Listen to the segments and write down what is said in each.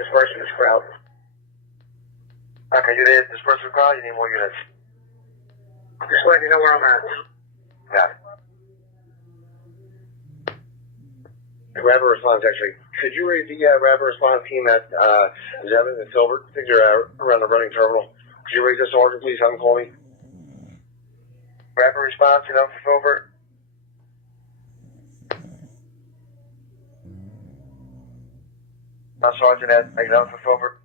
Dispersing this crowd. Okay, you did disperse the crowd, you need more units. Just letting you know where I'm at. Got it. Rapid response, actually. Could you raise the rapid response team at Zevin and Silver? I think they're around the running terminal. Could you raise this order, please? Have them call me. Rapid response, you know, for Filbert. Sergeant Ed, you know, for Filbert.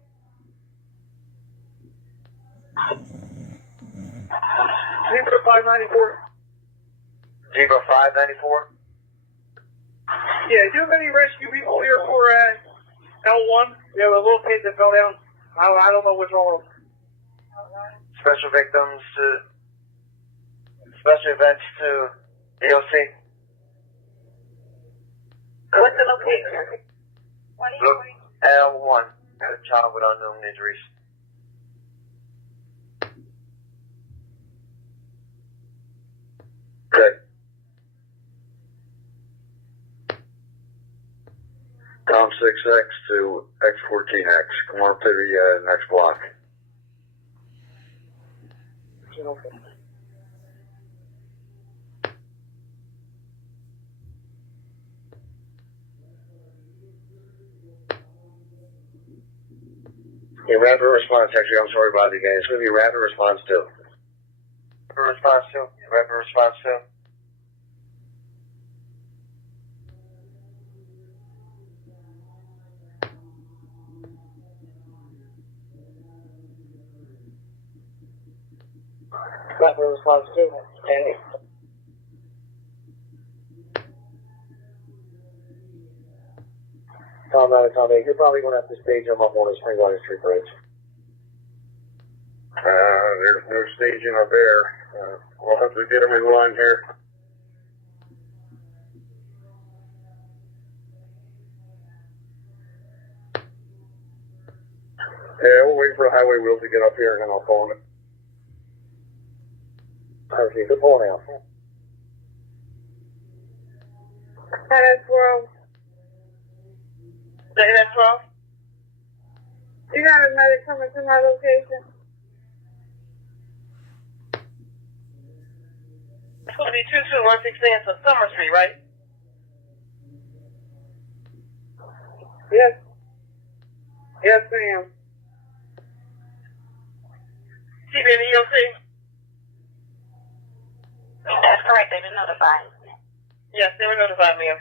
Zebra 594. Zebra 594. Yeah, do you have any rescue people here for L1? We have a little kid that fell down. I don't know what's wrong with him. Special victims to special events to EOC. What's the location? Look, L1. Got a child with unknown injuries. Okay. Tom 6X to X14X. Come on up to the next block. Yeah, rapid response, actually, I'm sorry about it again. It's going to be rapid response too. Rapid response to. Rapid response to. Rapid response too. Danny. Tom 9 Tom 8, you're probably going to have to stage them up on the Spring Water Street Bridge. There's no staging up there. We'll have to get them in line here. Yeah, we'll wait for the highway wheels to get up here and then I'll call them. Okay, good pull now. That's 12. Say that 12. You got a medic coming to my location. 222116 to Summer Street, right? Yes. Yes, ma'am. CBN EOC? That's correct. They've been notified. Yes, they were notified, ma'am.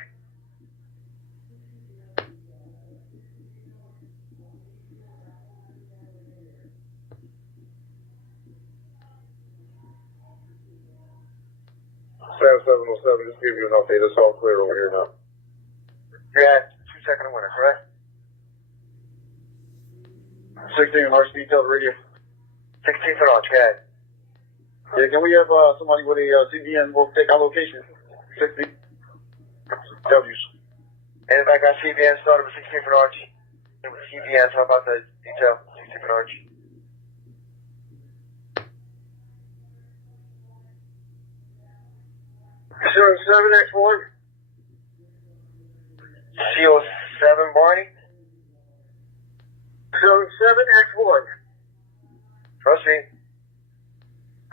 Sam 707, just give you an update. It's all clear over here now. You had 2-second winner, correct? 16 March detailed radio. 16th and launch, go ahead. Yeah, can we have somebody with a CBN? We'll take our location. 60 W's. Anybody got CBN started with 16th and Arch? With CBN, how about the detail? 16th and Arch. Sure, 7X1. CO7 Barney? So 7X1. Proceed.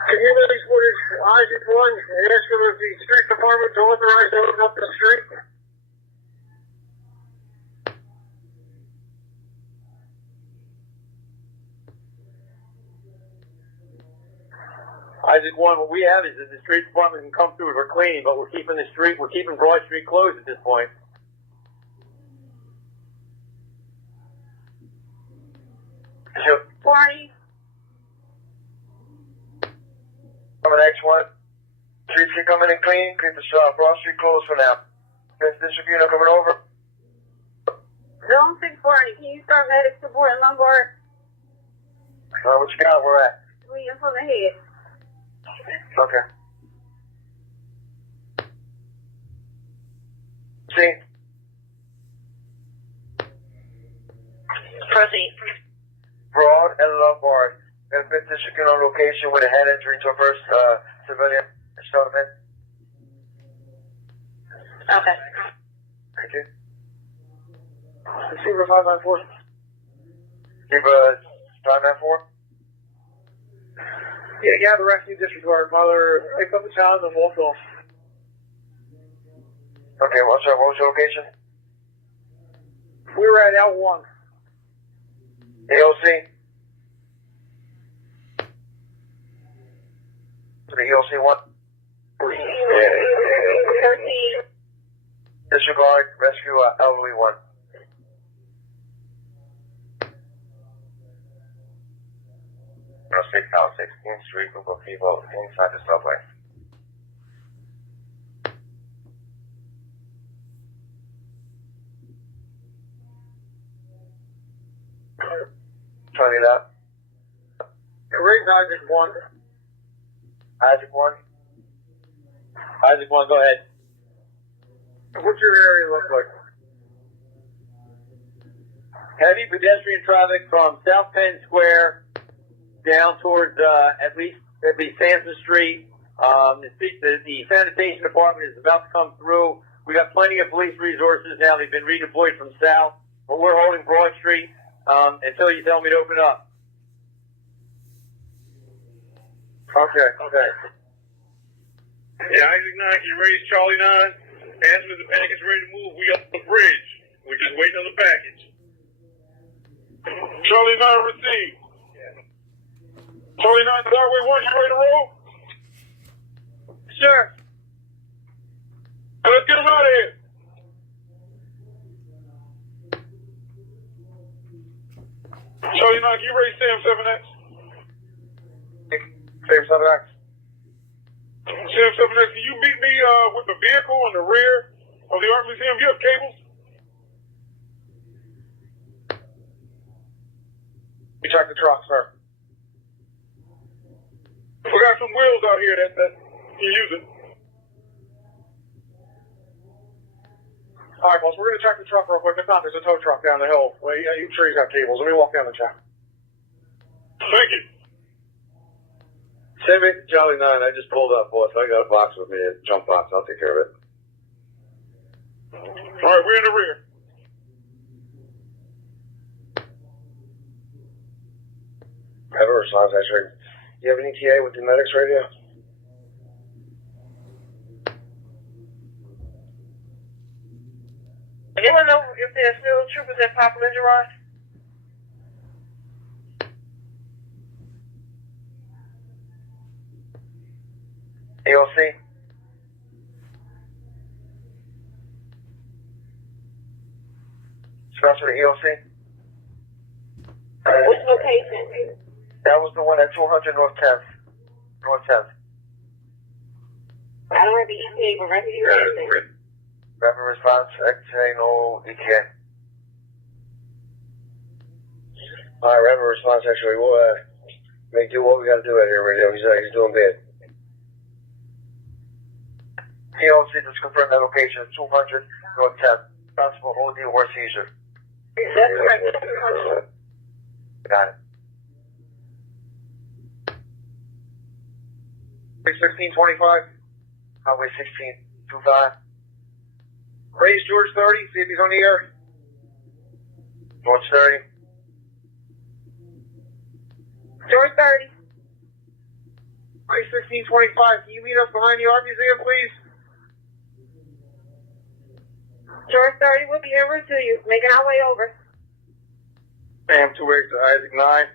Can you release what is Isaac 1 and ask him if the street department to authorize to open up the street? Isaac 1, what we have is that the street department can come through, we're cleaning, but we're keeping Broad Street closed at this point. Sure. Barney. Coming X1. Streets keep coming in clean. Keep the Broad Street closed for now. Fifth District unit coming over. Zone 6 Barney. Can you start medic support in Lombard? What you got? Where at? Bleeding from the head. Okay. See? Proceed. Broad and Lombard. Got a 5th District unit on location with a head injury to a first civilian. Start him in. Okay. Thank you. Receiver 594. Give time that for? Yeah, the rescue disregard. Mother, pick up the child and walk off. Okay, what was your location? We were at L1. EOC? To the EOC 1? 13. Disregard, rescue elderly 1. Street, Cal 16th Street, group of people inside the subway. Turn it up. Raise Isaac 1. Isaac 1. Isaac 1, go ahead. What's your area look like? Heavy pedestrian traffic from South Penn Square down towards at least Sampson Street. The sanitation department is about to come through. We got plenty of police resources now. They've been redeployed from south, but we're holding Broad Street until you tell me to open up. Okay. Yeah, Isaac 9, you raise Charlie 9. Answer the package ready to move. We up the bridge. We're just waiting on the package. Charlie 9 received. Charlie 9, Darway 1, you ready to roll? Sure. Let's get him out of here. Charlie 9, can you raise Sam 7X? Sam 7X. Sam 7X, can you meet me with the vehicle in the rear of the Art Museum? You have cables? You check the truck, sir. We got some wheels out here that you use it. All right, boss, we're going to check the truck real quick. If not, there's a tow truck down the hill. Well, yeah, you sure he's got cables. Let me walk down the check. Thank you. Same it, Charlie 9. I just pulled up, boss. I got a box with me, a jump box. I'll take care of it. All right, we're in the rear. I have a response, actually. Do you have an ETA with the medics radio? Anyone know if there's still troopers at Poplar Garage? EOC? Spencer, EOC? Which location? That was the one at 200 North 10th. North 10th. I don't have the ETA, but rescue anything. Rapid response, XA, no ETA. Alright, rapid response, actually. We'll make do what we gotta do out here, radio. He's doing bad. EOC just confirmed that location at 200 North 10th. Possible OD or seizure. That's correct. Got it. 1625. Highway 1625. Raise George 30. See if he's on the air. George 30. George 30. Raise 1625. Can you meet us behind the Art Museum, please? George 30 will be en route to you. Making our way over. Sam 2X to Isaac 9.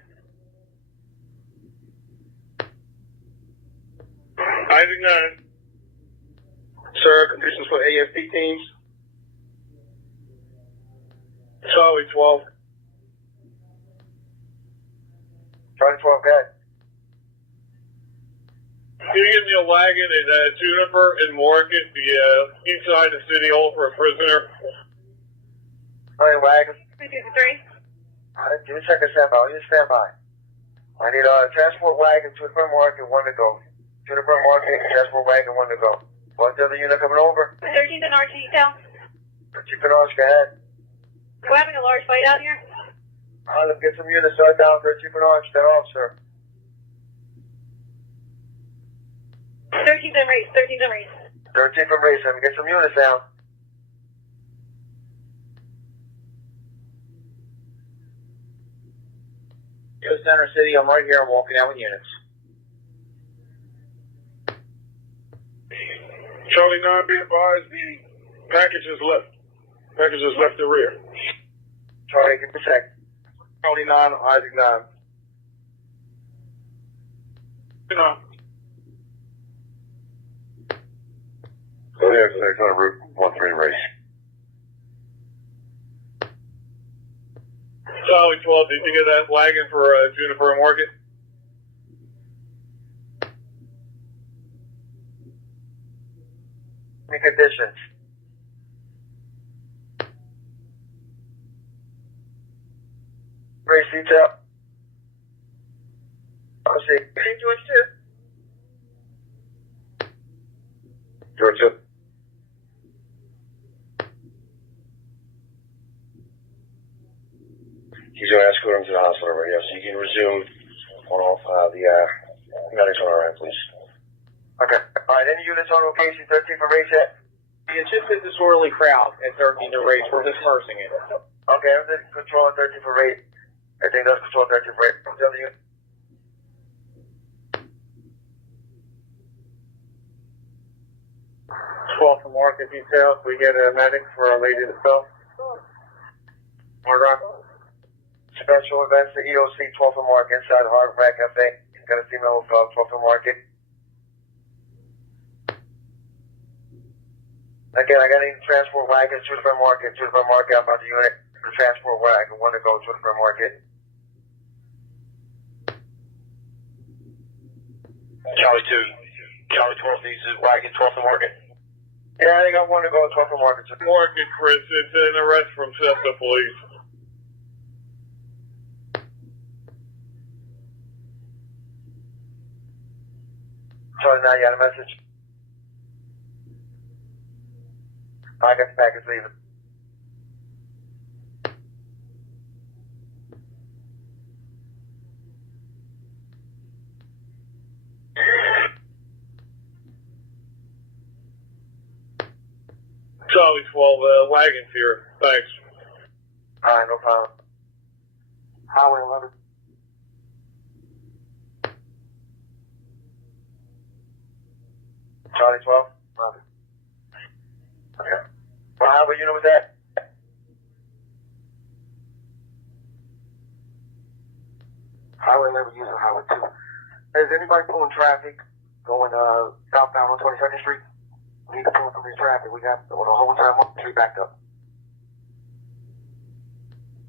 Isaac 9. Sir, conditions for AFP teams. Charlie 12. Charlie 12, go ahead. Can you give me a wagon and Juniper and Market, the inside the city hall for a prisoner? Charlie wagon. 353. Give me a second, stand by. You stand by. I need a transport wagon, Juniper Market, 1 to go. Juniper Market, transport wagon, 1 to go. What's the other unit coming over? 13th and Archie Detail. Chief and Arch, go ahead. We're having a large fight out here. Let's get some units right down for Chief and Arch, that officer. 13th and Race. 13th and Race. 13th and Race, get some units down. Go Center City, I'm right here, I'm walking out with units. Charlie 9, be advised, the package is left. Package has left the rear. Charlie, give me a sec. Charlie 9, Isaac 9. You know, Go ahead, 6 on Route 13 race. Charlie 12, did you get that wagon for Juniper Market? Any conditions? Race detail. Let's see. Hey, George, too. George 2. He's going to escort him to the hospital right now, so you can resume on off the medics on our end, please. Okay. All right, any units on location 13 for race yet? It's just a disorderly crowd at 13 to race. We're dispersing it. Okay, everything control 13 for race. Everything does control 13 for race. What's the other unit? 12 for market details. We get a medic for Our Lady of the Self. Margaret. Special events, the EOC 12 for market inside the Hard Rock Cafe. Got a female 12 for market. Again, I got any transport wagon, Juniper Market, I'm about the unit. The transport wagon, want to go Juniper Market. Charlie 2. Charlie 12 needs his wagon, 12 for market. Yeah, I think I want to go 12 for market. Market, Chris. It's an arrest from Cessna Police. Charlie, now you got a message? I got the package leaving. Charlie 12, wagon's here. Thanks. Alright, no problem. Highway 11. Charlie 12? Roger. Okay. Well, highway unit was that? Highway 11 unit, highway 2. Is anybody pulling traffic going southbound on 22nd Street? We need to pull from this traffic. We got the whole time on the street backed up.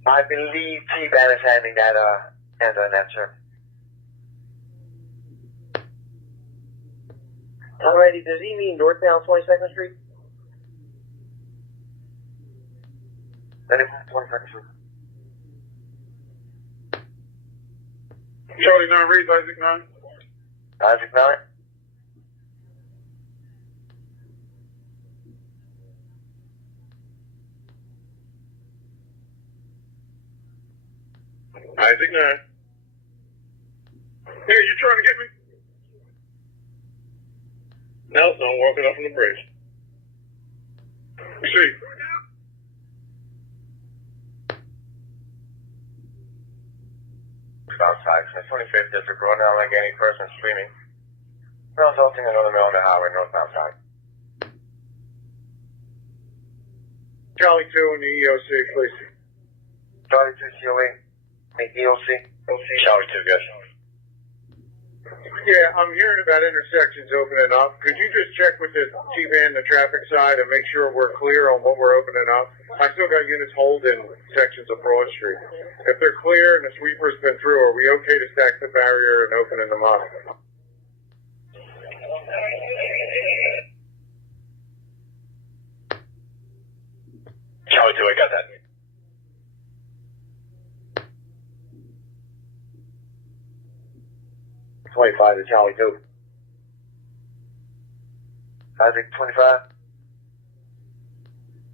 I believe T-Ban is handling that, sir. Alrighty, does he mean northbound 22nd Street? Then it's 22nd Street. Charlie 9 reads Isaac 9. Isaac 9? Isaac 9. Hey, you trying to get me? No, I'm walking up from the bridge. See. Outside, 25th District Road, now like any person streaming. No assaulting another male on the highway, northbound side. Charlie 2 in the EOC, please. Charlie 2 COA. EOC. Charlie 2, good. Yeah, I'm hearing about intersections opening up. Could you just check with the T-Ban, the traffic side, and make sure we're clear on what we're opening up? I still got units holding sections of Broad Street. If they're clear and the sweeper's been through, are we okay to stack the barrier and opening them up? Charlie 2, I got that. $25 to Charlie 2. Isaac 25.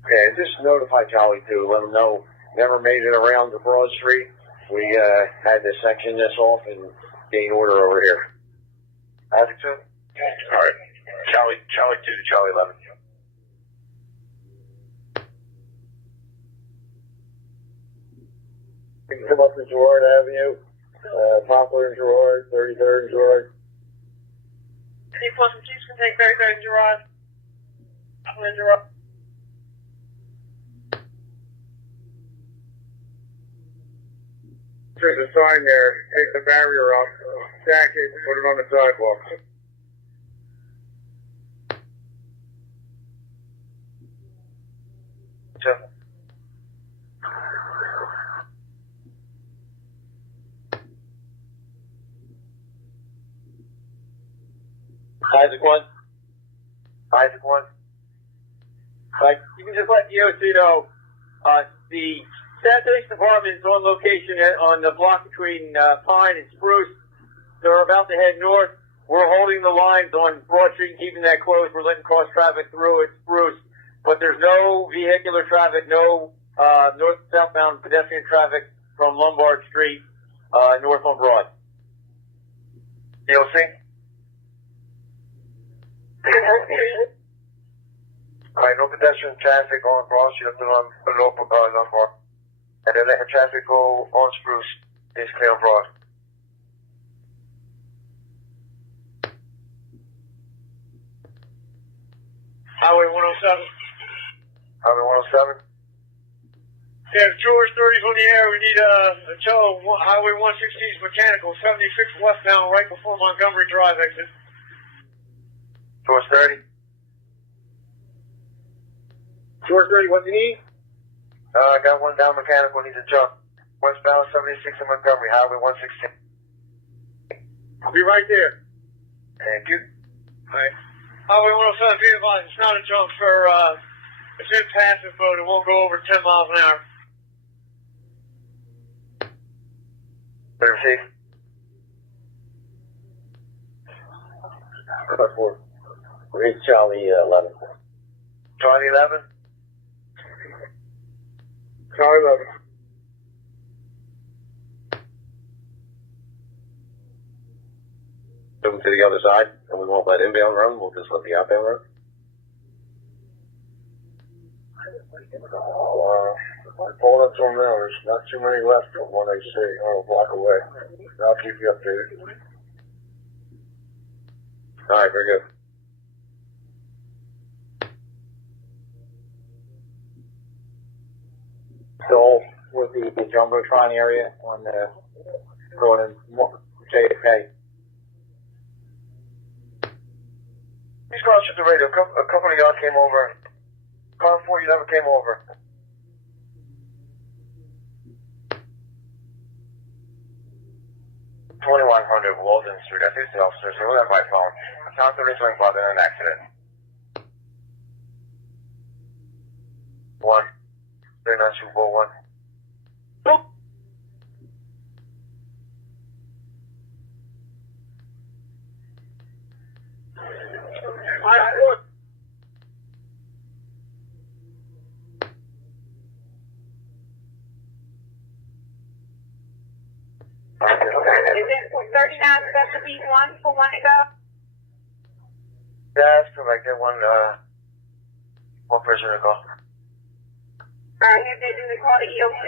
Okay, just notify Charlie 2, let him know. Never made it around to Broad Street. We had to section this off and gain order over here. Isaac 2. Alright. Charlie 2 to Charlie 11. We can come up to Gerard Avenue, Poplar and Gerard, 33rd and Gerard. 3-4 from Chiefs can take 33rd and Gerard. Poplar and Gerard. There's a sign there. Take the barrier off, stack it, put it on the sidewalk. Sure. Isaac 1. Isaac 1. Like, you can just let the OC know, the sanitation department is on location on the block between Pine and Spruce. They're about to head north. We're holding the lines on Broad Street and keeping that closed. We're letting cross traffic through at Spruce. But there's no vehicular traffic, no north and southbound pedestrian traffic from Lombard Street north on Broad. DOC? Alright, no pedestrian traffic on Broad Street up to Lombard. And then letting traffic go on Spruce is clear on Broad. Highway 107. Highway 107. Yeah, George 30's on the air. We need a tow. Highway 160's mechanical, 76 westbound, right before Montgomery Drive exit. George 30. George 30, what do you need? I got one down mechanical, needs a truck. Westbound 76 in Montgomery, Highway 116. I'll be right there. Thank you. Alright. Highway 107, be advised, it's not a junk for, it's in passive mode. It won't go over 10 miles an hour. Better see. Car 4. Read Charlie 11. Charlie 11. Charlie 11. Move to the other side, and we won't let inbound run. We'll just let the outbound run. Pull up from there. There's not too many left from what I see. Oh, a block away. I'll keep you updated. All right, very good. Still with the Jumbotron area on the going in JFK. Please call to the radio. A couple of y'all came over. Car 4, you never came over. $2,100 Walden Street. I think the officer, so we'll have my phone. Town 33 involved in an accident. 1. 39241. Is it 39 Specialties 1 for 1 to go? Yeah, that's correct. That one person to go. Alright, have they do the call to EOC?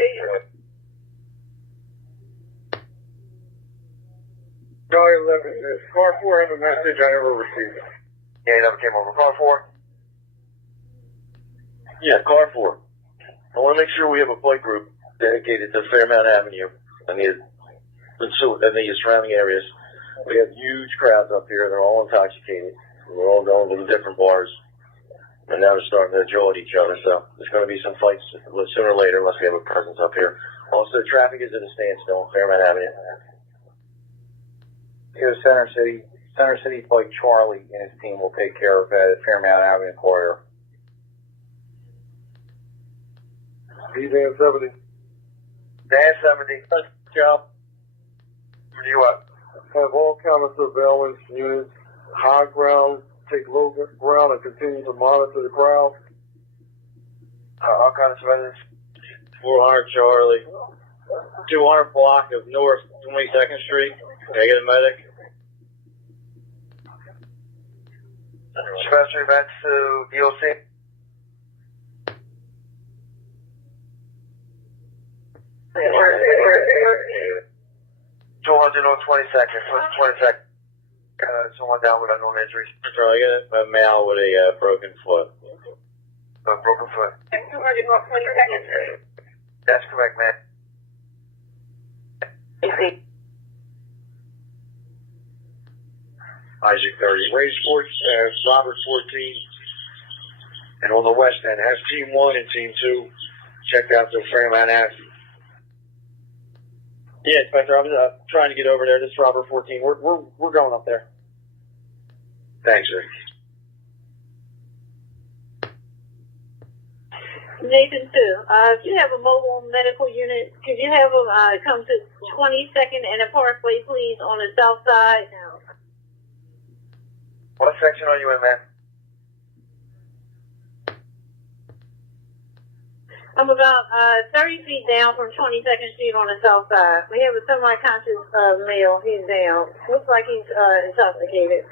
Charlie 11. If car 4 has a message, I never received it. Yeah, he never came over. Car 4. Yeah, car 4. I want to make sure we have a flight group dedicated to Fairmount Avenue and the surrounding areas. We have huge crowds up here. They're all intoxicated. We're all going to the different bars. And now they're starting to jaw at each other. So there's going to be some fights sooner or later unless we have a presence up here. Also, traffic is at a standstill on Fairmount Avenue. Here's Center City Flight Charlie and his team will take care of Fairmount Avenue corridor. D-Van 70. Dan 70. Job. Where you up? Have all counter surveillance units, high ground, take low ground, and continue to monitor the crowd. All kinds of surveillance. 400 Charlie. 200 block of North 22nd Street. Can I get a medic? Special events to DOC. Roger, no, 20 seconds. 20 seconds. Someone down with unknown injuries. Charlie, I got a male with a broken foot. Broken foot. Roger, no, 20 seconds. That's correct, man. Isaac 30. Ray Sports, Robert 14. And on the west end, has Team 1 and Team 2 checked out the Fairmount Ave. Yeah, Spencer, I was trying to get over there. This is Robert 14. We're going up there. Thanks, Rick. Nathan too. If you have a mobile medical unit, could you have them come to 22nd and a Parkway, please, on the south side? What section are you in, man? I'm about 30 feet down from 22nd Street on the south side. We have a semi-conscious male. He's down. Looks like he's intoxicated.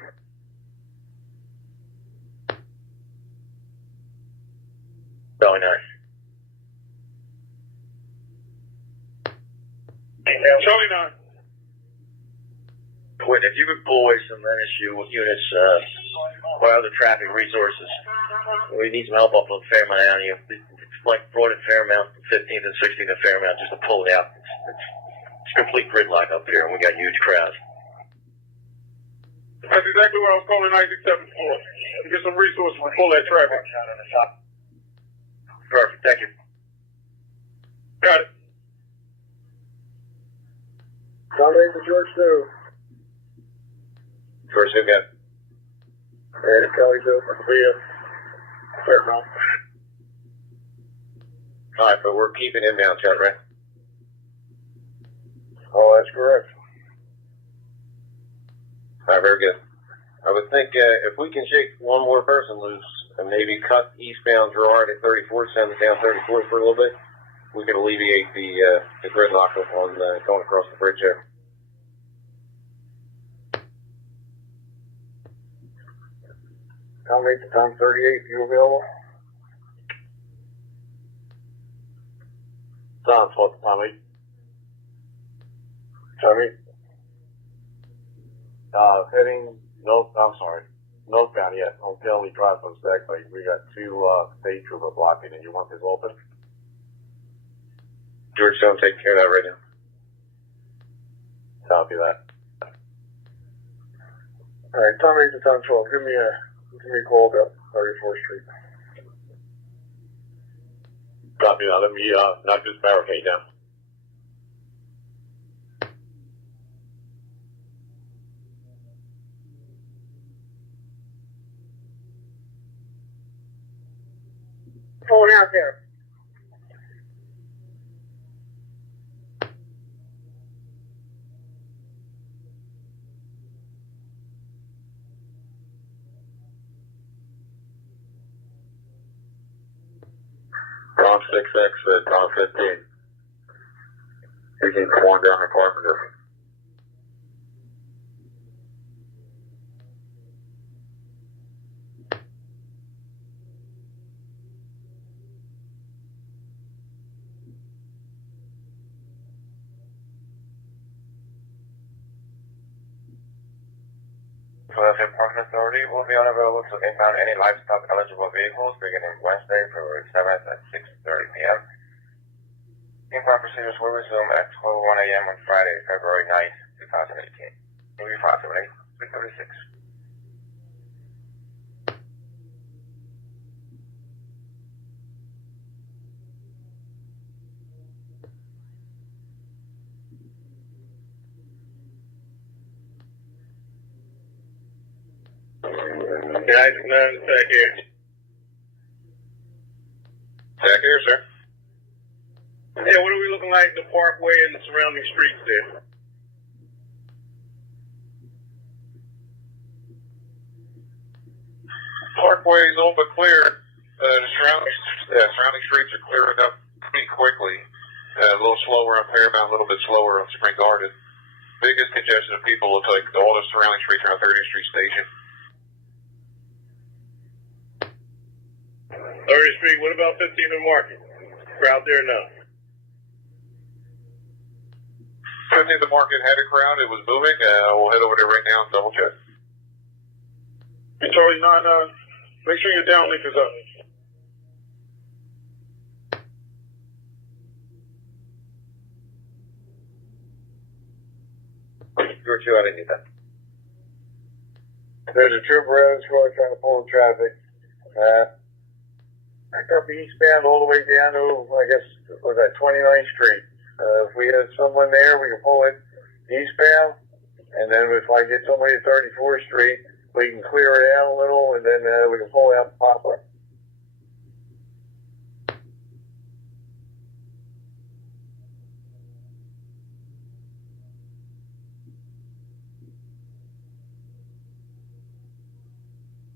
Really nice. Charlie 9. Quinn, if you could pull away some NSU units or other traffic resources, we need some help up on Fairmount Avenue. It's like brought in Fairmount, 15th and 16th and Fairmount, just to pull it out. It's complete gridlock up here, and we got huge crowds. That's exactly what I was calling Isaac 7 for. To get some resources to pull that traffic. Perfect, thank you. Got it. Dominate the George 2. First, who got? And Kelly 2. Fairmount. All right, but we're keeping him down, Chad, right? Oh, that's correct. All right, very good. I would think if we can shake one more person loose and maybe cut eastbound Gerard at 34th, send it down 34th for a little bit, we could alleviate the gridlock on going across the bridge there. Dominate the time 38. You available? Tom, what's Tommy? Tommy? Heading northbound, yes. On Kelly Drive from Stagway. We got two state trooper blocking it. You want this open? George, don't take care of that right now. Copy that. All right, Tommy to time 12. Give me a call about 34th Street. Copy that. Let me knock this barricade down. Pulling out there. Ron 6X at Ron 15. You can come on down to Carpenter. Philadelphia Parking Authority will be unavailable to impound any livestock eligible vehicles beginning Wednesday, February 7th at 6:30 p.m. Impound procedures will resume at 12:01 a.m. on Friday, February 9th, 2018. Movie approximately 3:36. Guys, 9 back here. Back here, sir. Yeah, what are we looking like the Parkway and the surrounding streets there? Parkway is all but clear. The surrounding streets are clearing up pretty quickly. A little slower on Fairmount, a little bit slower on Spring Garden. Biggest congestion of people looks like all the surrounding streets around 30th Street Station. 30th Street, what about 15th and Market? Crowd there now. 15 Monday the market had a crowd. It was moving. We'll head over there right now and double check. Hey, Charlie 9, make sure your downlink is up. George, I didn't need that. There's a trooper out squad trying to pull the traffic. Back up eastbound all the way down to, I guess, was that 29th Street. If we had someone there, we can pull it eastbound. And then if I get somebody at 34th Street, we can clear it out a little, and then we can pull out Poplar.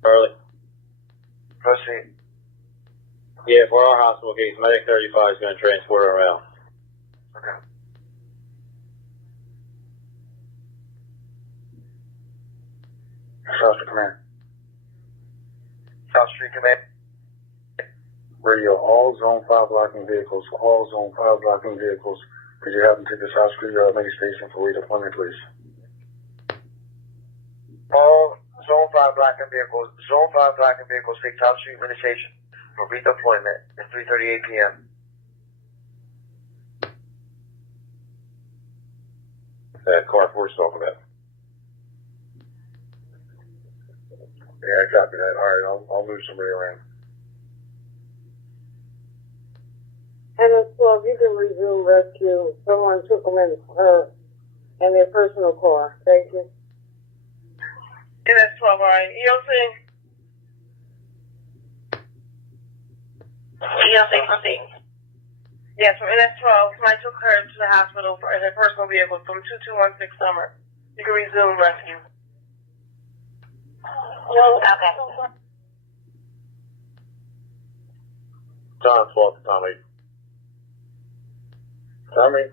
Charlie. Proceed. Yeah, for our hospital case, Medic 35 is going to transport her around. Okay. South Command. South Street Command. Radio, all Zone 5 blocking vehicles, all Zone 5 blocking vehicles. Could you have them take the South Street main station for redeployment, please? All Zone 5 blocking vehicles, take South Street Mini Station for redeployment at 3:38 p.m. Car 4's talking about. Yeah, I copy that. All right, I'll move somebody around. MS-12, you can resume rescue. Someone took them in their personal car. Thank you. MS-12, alright. EOC? EOC, proceed. Yes, from NS-12, somebody took her to the hospital in her personal vehicle from 2216 Summer. You can resume rescue. Okay. Tom 12, Tommy. Tommy?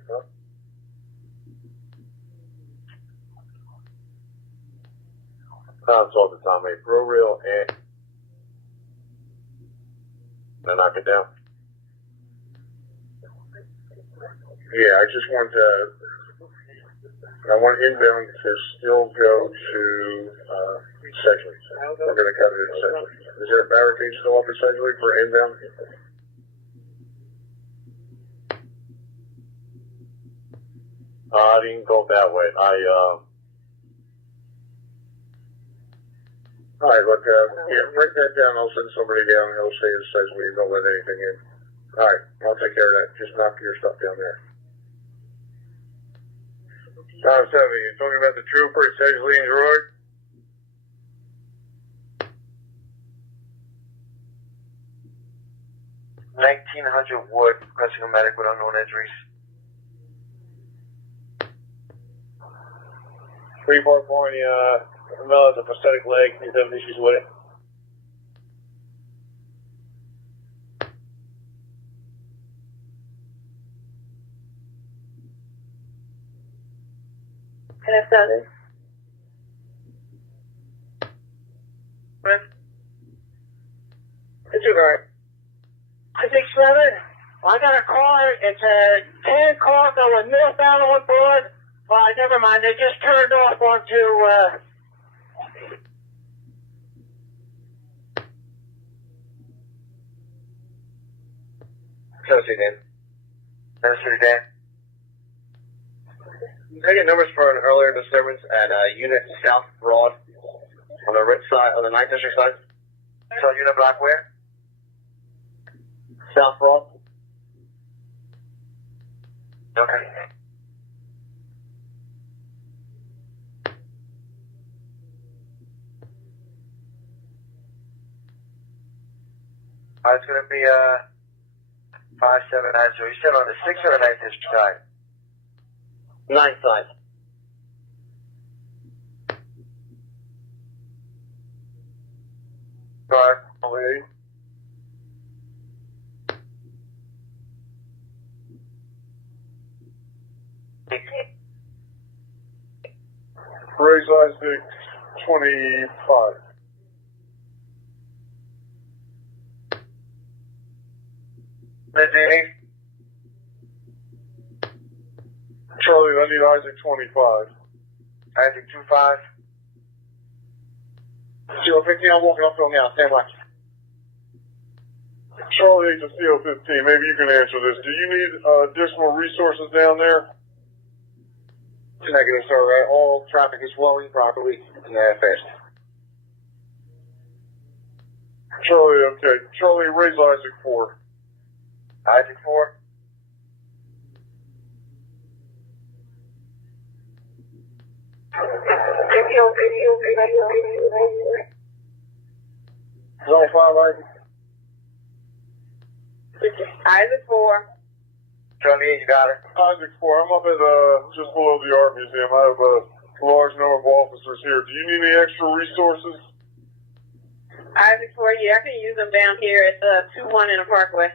Tom 12 to Tommy. Pro real and then knock it down. Yeah, I just want I want inbound to still go to Sedgley. We're going to cut it at Sedgley. Is there a barricade still up for Sedgley for inbound? I didn't go that way. All right, look, yeah, write that down. I'll send somebody down and he'll say it says we don't let anything in. All right, I'll take care of that. Just knock your stuff down there. Tom 7, you're talking about the trooper at Sedgley and Gerard? $1,900 Wood, requesting a medic with unknown injuries. 3-4 point, no, it's a prosthetic leg. He's having issues with it. NS-7. It's alright. I think 7. I got a car. It's a 10 car going northbound on board. Well, never mind. They just turned off onto, Proceed, Dan. Proceed, Dan. I get numbers for an earlier disturbance at Unit South Broad on the red side, on the 9th District side. So, unit block where? South Broad. Okay. It's going to be 5790. You said on the 6th or the 9th district side? 9th side. Go ahead. Okay. Raise Isaac 25. Lindsay, Charlie, let need Isaac 25. Isaac 25. 015, I'm walking up to him now. Stand by. Charlie 8 to CO15, maybe you can answer this. Do you need additional resources down there? Negative, sir. All traffic is flowing properly and fast. Charlie, okay. Charlie, raise Isaac 4. Isaac 4. Zone 5, Isaac. Isaac 4. Charlie 8, you got it. Isaac 4, I'm up at just below the art museum. I have a large number of officers here. Do you need any extra resources? Isaac 4, yeah, I can use them down here at 2-1 in the Parkway.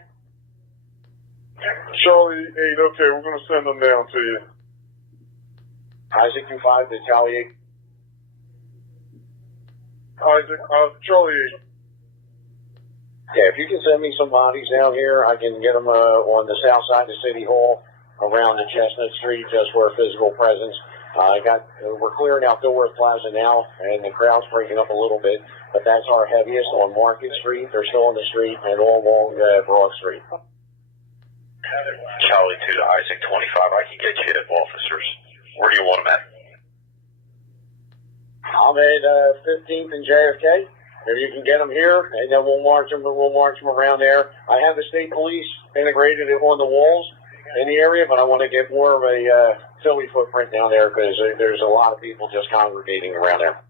Charlie 8, okay, we're going to send them down to you. Isaac 25 to Charlie 8. Isaac, Charlie 8. Yeah, if you can send me some bodies down here, I can get them on the south side of City Hall, around the Chestnut Street, just for physical presence. We're clearing out Dilworth Plaza now, and the crowd's breaking up a little bit, but that's our heaviest on Market Street. They're still on the street and all along Broad Street. Charlie 2 to Isaac 25. I can get you officers. Where do you want them at? I'm at 15th and JFK. If you can get them here, and then we'll march them around there. I have the state police integrated on the walls in the area, but I want to get more of a Philly footprint down there because there's a lot of people just congregating around there.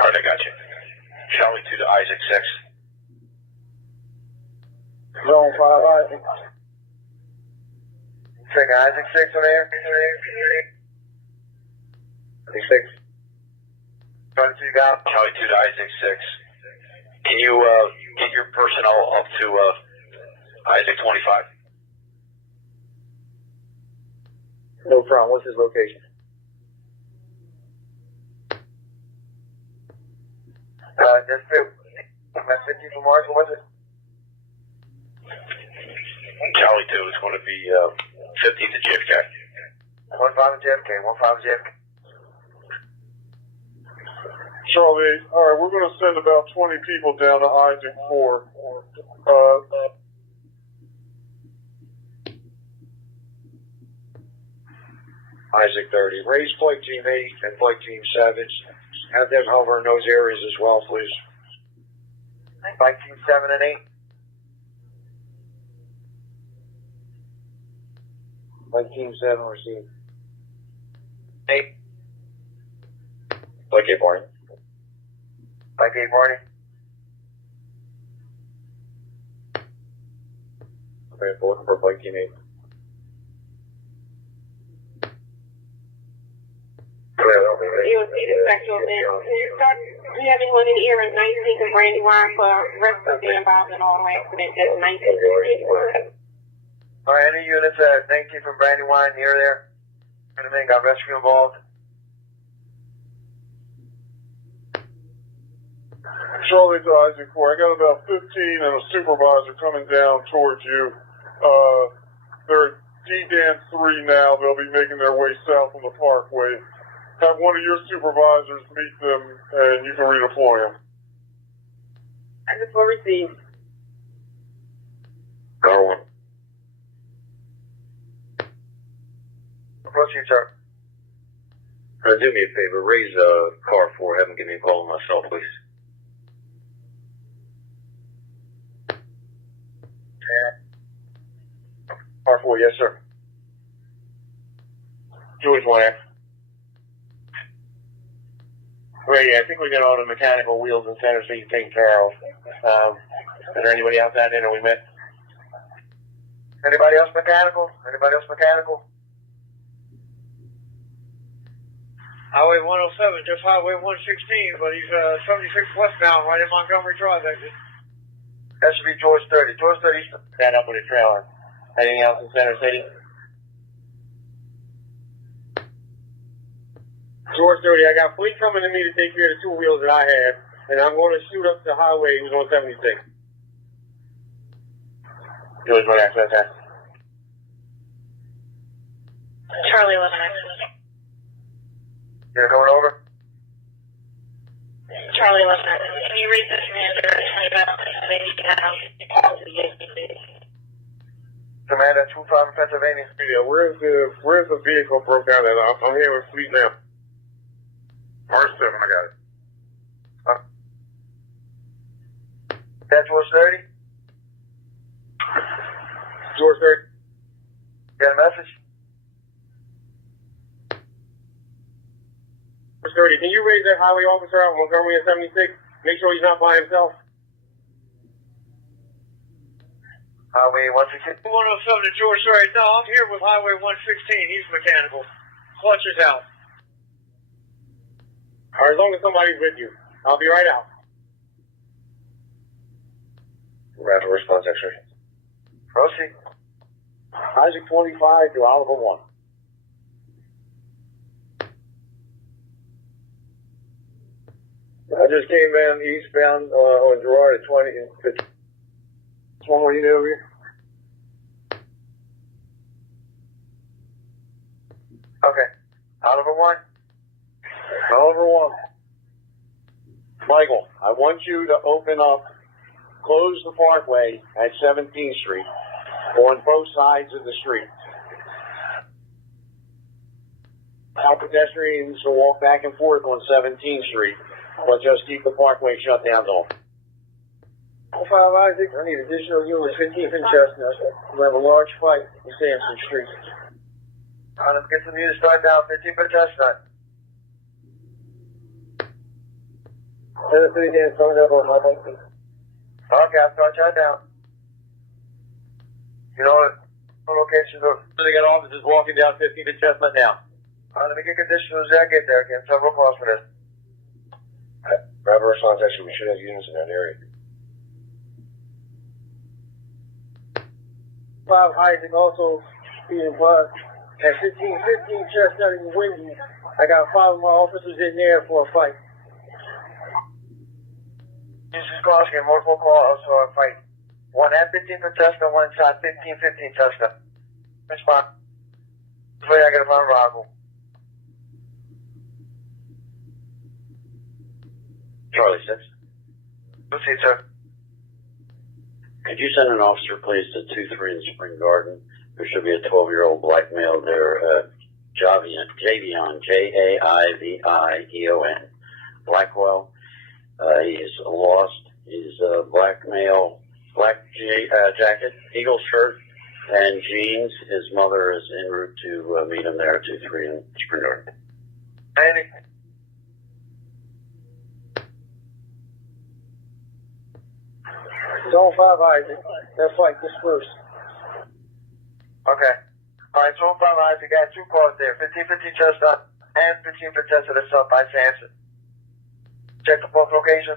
All right, I got you. Charlie 2 to Isaac 6. Zone 5, Isaac. Check Isaac 6 on there. Isaac 6. Charlie 2, you got it. Charlie 2 to Isaac 6. Can you get your personnel up to Isaac 25? No problem. What's his location? Just 50 from Marshall, what's it? Charlie 2 is going to be 50 to JFK. 15 JFK, 15 JFK. Charlie 8, all right, we're going to send about 20 people down to Isaac 4. Isaac 30. Raise Flight Team 8 and Flight Team 7. Have them hover in those areas as well, please. Flight Team 7 and 8. Flight Team 7 receive. 8. Flight 8 Barney. Flight 8 Barney. Okay, looking for Flight Team 8. You'll see the sexual event. Do you have anyone in the area 19th and Brandywine for rest of the involved in auto accident? That's 19th and Brandywine. All right, any units at 19 from Brandywine near there? Anything got rescue involved? Charlie to Isaac 4. I got about 15 and a supervisor coming down towards you. They're at D-Dan 3 now. They'll be making their way south on the Parkway. Have one of your supervisors meet them, and you can redeploy them. I just will receive. Darwin. Proceed, sir. Do me a favor. Raise car 4. Have them give me a call on my cell, please. Car 4, yes, sir. George 1F. Great, I think we got all the mechanical wheels and center seats taken care of. Is there anybody else out there that we met? Anybody else mechanical? Anybody else mechanical? Highway 107, just Highway 116, but he's 76 westbound right in Montgomery Drive exit. That should be George 30. George 30 stand up with a trailer. Anything else in Center City? George 30, I got fleet coming to me to take care of the 2 wheels that I have, and I'm going to shoot up the highway. He was on 76. George 1 access that. Charlie 11X. You're going over? Charlie 11X. Can you read this commander? Commander 25 in Pennsylvania. Yeah, where's the vehicle broke down at? I'm here with Fleet now. R7, I got it. That's George 30? George 30. Got a message? George 30, can you raise that highway officer out Montgomery at 76? Make sure he's not by himself. Highway 116. 107 to George 30. No, I'm here with Highway 116. He's mechanical. Clutch is out. Or as long as somebody's with you. I'll be right out. Rapid response X-ray. Proceed. Isaac 25 to Oliver 1. I just came in eastbound on Gerard at 20. Which one were you over here? Okay. Oliver 1. Oliver 1. Michael, I want you to close the parkway at 17th Street on both sides of the street. Allow pedestrians to walk back and forth on 17th Street, but just keep the parkway shut down though. 05 Isaac, I need additional units, 15th and Chestnut. We have a large fight in Sampson Street. Let's get some units started down. 15 for Chestnut. Tennessee again, coming up on my bike. Okay, I'll start you down. You know what locations are? They got officers walking down 15th and Chestnut now. Let me get conditions as I get there. Again, several calls for this. Rapid response, actually, we should have units in that area. 5 Isaac also being involved at 1515 Chestnut and Windy. I got 5 of my officers in there for a fight. This is Koski, multiple call, also a fight. One at 15 for Chestnut, one shot 1515 Chestnut. Respond. This way I get upon arrival. Charlie 6. Proceed, sir. Could you send an officer, please, to 23 in Spring Garden? There should be a 12-year-old black male there, Javion, Jaivion, Blackwell. He is lost. He's a black male, black jacket, eagle shirt, and jeans. His mother is en route to meet him there at 23 in Spring Garden. Andy. Zone 5 Isaac, that fight dispersed. Okay. Alright, so 5 Isaac, got 2 calls there. 1515 Chestnut and 15 for Chestnut itself by Sampson. Check the both location.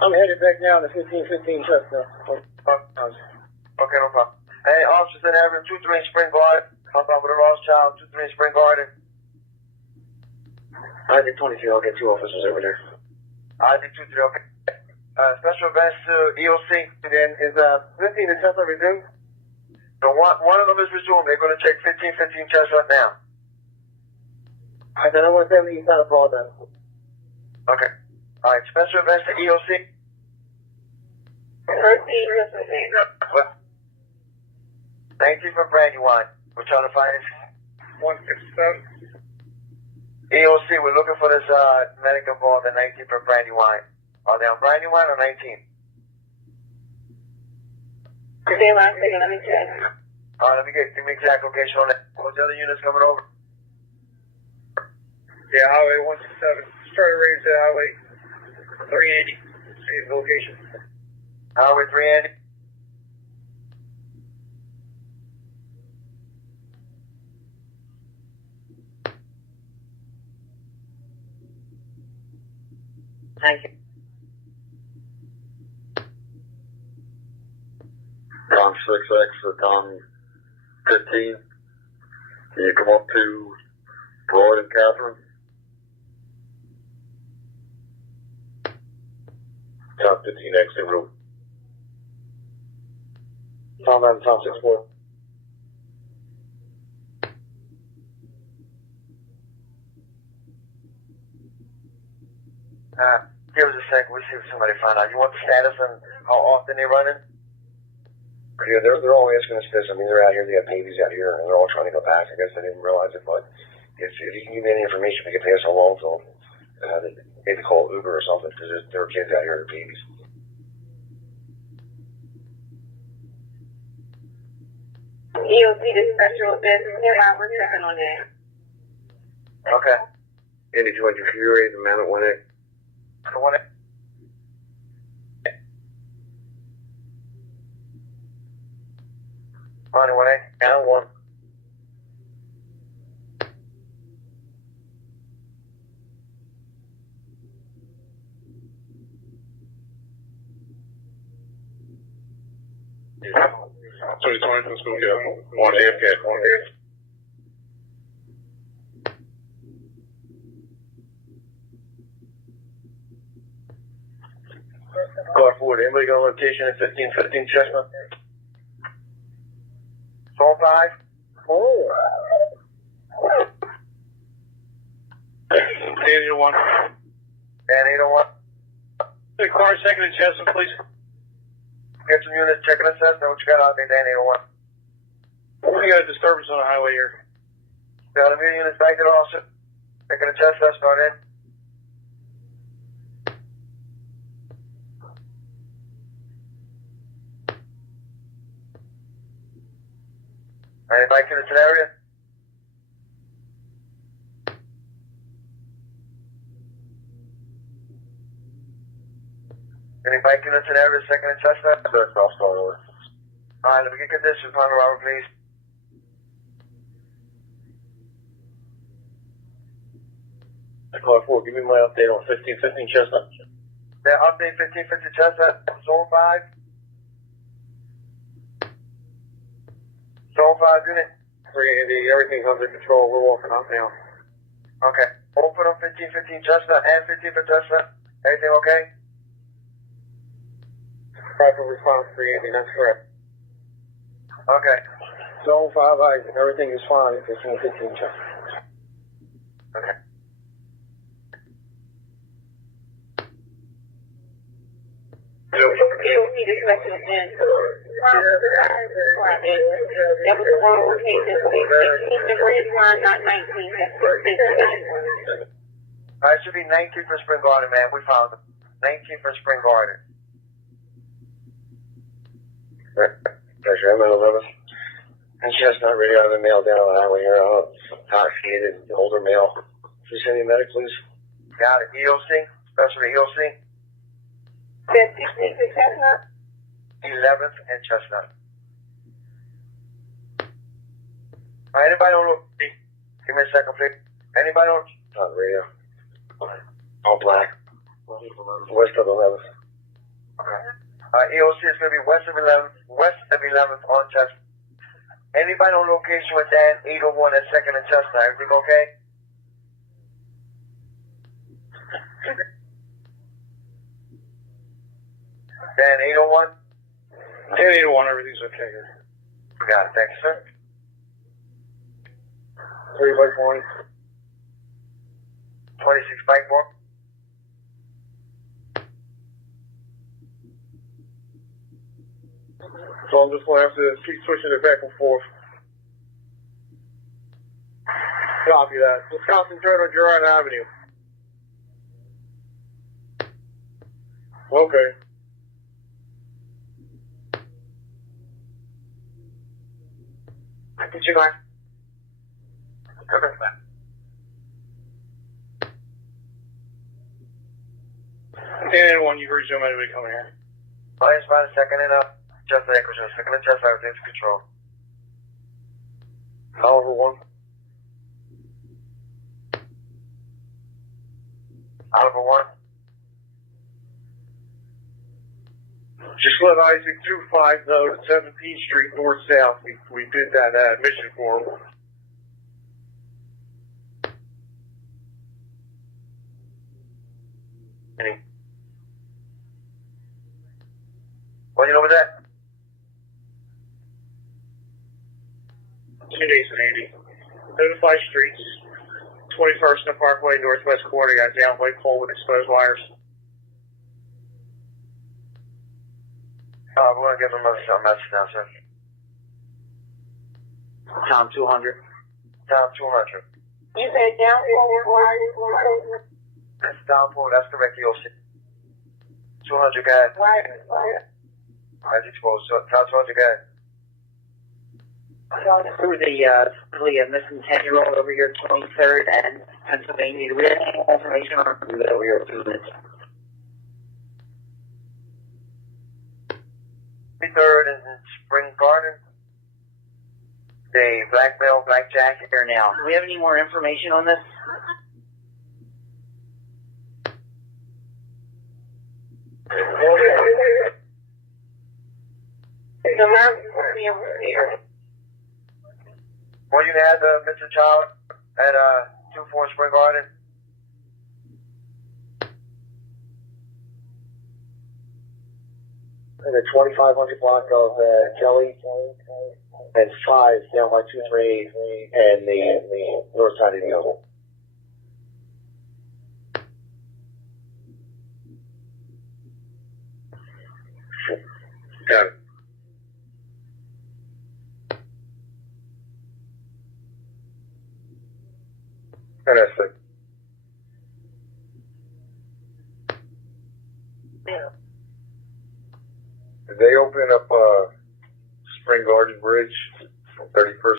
I'm headed back now to 1515 Chestnut. Okay, no problem. Hey, officers in area 23 Spring Garden. Come up with a lost child, 23 Spring Garden. Isaac 23, I'll get 2 officers over there. Isaac 23, okay. Special events to EOC. Then is 15 to Chestnut resumed? So one of them is resumed. They're going to check 1515 Chestnut now. I said I want 70 East Side of Broadband. Okay. Alright, special events to EOC. What? 19 for Brandywine. We're trying to find 167. EOC, we're looking for this medic involved in 19 for Brandywine. Are they on Brandywine or 19? Let me check. Alright, give me exact location on that. What's the other units coming over? Yeah, Highway 167. Just try to raise the Highway 380. Save the location. Highway 380. Thank you. Con 6X for Con 15. Can you come up to Broad and Catherine? Top 15 exit room. Tom 9, Tom 64. Give us a sec. We'll see if somebody found out. You want the status and how often they running? Yeah, they're all asking us this. I mean, they're out here. They have babies out here, and they're all trying to go back. I guess they didn't realize it, but if you can give me any information, we can pass along to them. Maybe call Uber or something because there are kids out here, they're babies. You'll see the special business here while we're checking on that. Okay. Andy, 200, if you're ready to mount it, 1A. I want it. Money, 1A. Down 1. Sorry, 20, let's go get 1 AFK, 1 AFK. Car forward. Anybody got a location at 1515 Chestnut? Soul 5. Oh. Daniel 1. Dan 801. The car second in Chestnut, please. Get some units checking us out. Know what you got out there, Dan 801. We got a disturbance on the highway here. Got a few units back to the officer. Taking a chest test on in. Anybody in this area? Anybody in this area second and chest test? That's all start over. Alright, let me get conditions on the robber, please. Car forward. Give me my update on 1515 Chestnut. The update 1550 chestnut. Zone 5. Zone 5 unit. 3 Andy, everything's under control. We're walking out now. Okay. Open up 1515 chestnut and 15 for chestnut. Everything okay? Rapid response 3 Andy, that's correct. Okay. Zone 5 Isaac, everything is fine. 1515 Chestnut. Okay. You'll see the special in. That was the wrong location. 16 the red line, not 19. That's 16. It should be 19 for Spring Garden, man. We found them. 19 for Spring Garden. Pressure, I'm at 11. And Chestnut ready out of the mail down on the highway here. Intoxicated, older male. Please send me a medic, please. Got it. EOC. Special EOC. 16 for Chestnut. 11th and Chestnut. Alright, anybody on look? Give me a second, please. Anybody on? On the radio. All black. West of 11th. Okay. EOC is going to be west of 11th on Chestnut. Anybody on location with Dan 801 and 2nd and Chestnut? Everything okay? Dan 801? Dan 801, everything's okay here. Got it. Thank you, sir. 3 by 20. 26 bike walk. So I'm just going to have to keep switching it back and forth. Copy that. Let's concentrate on Girard Avenue. Okay. What you going? Okay. Dan 801, you resume anybody coming here. Minus about a second and up. Just the acquisition. Second and just everything's control. Oliver 1. Oliver 1. Just let Isaac 25 know that 17th Street north-south. We did that mission for him. What do you know with that? 2 days in 80. 75 streets. 21st and the Parkway, northwest corner, got a down white pole with exposed wires. We're gonna give them a message now, sir. Tom 200. Tom 200. You said down forward. That's downpour, that's correct, you'll see. 200 guys. Right. As exposed, so Tom 200 guys. Through the missing 10-year-old over here, 23rd and Pennsylvania. Do we have any information on who that over here? 23rd is in Spring Garden. The black male, black jacket. Here now. Do we have any more information on this? Well, you had Mr. Child at 24 Spring Garden. And the 2500 block of Kelly and 5 down by 238 and the north side of the oval. Got it. Fantastic. Did they open up Spring Garden Bridge from 31st